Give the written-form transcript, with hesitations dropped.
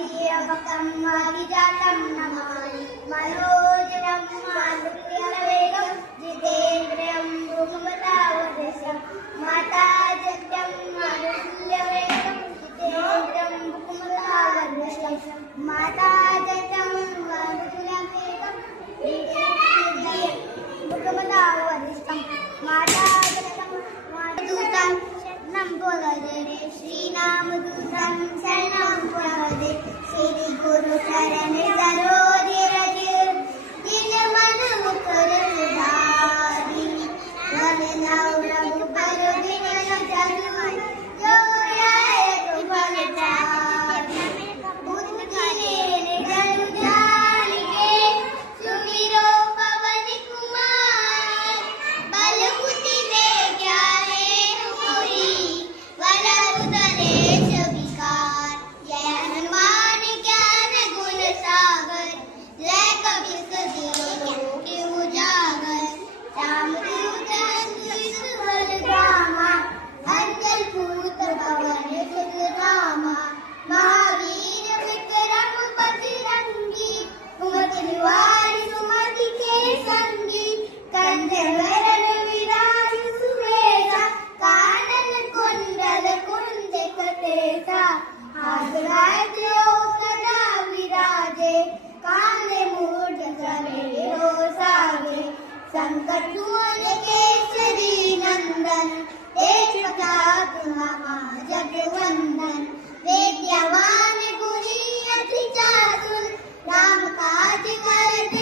वीर्यवकं वारिजातं नमामि मनोजवं मारुतवेगं जितेन्द्रियं भूमतावदशं माता जगं मारुतवेगं जितेन्द्रियं भूमतावदशं माता जगं मारुतवेगं जितेन्द्रियं भूमतावदशं माता जगं मारुतं शरणं बोलदे श्रीनामदूतं शरणं बोलदे श्री गुरु शरण सरोदे रज दिल मन मुकर सुधारी मन नाव रघुबर बिन जनु जो आए तो फलचारी उनकी जनु जान के सुमिरो पवन कुमार बल बुद्धि दे ज्ञाने होई वल उदरेश विकार जय हनुमान ज्ञान गुण सागर जय कबीर सजीव के उजागर रामदूत सुबल रामा अंजल पूत पवन सुत रामा महावीर विक्रम बजरंगी कुमति निवार सुमति के संगी कंधे वरण विराज सुबेसा कानन कुंडल कुंडित केसा हाथ राजो सदा विराजे काले मूढ़ सवेरो सागे संकट मोल केसरी नंदन तेज प्रताप महाजगवंदन विद्यावान गुणी अति चातुर राम काज करते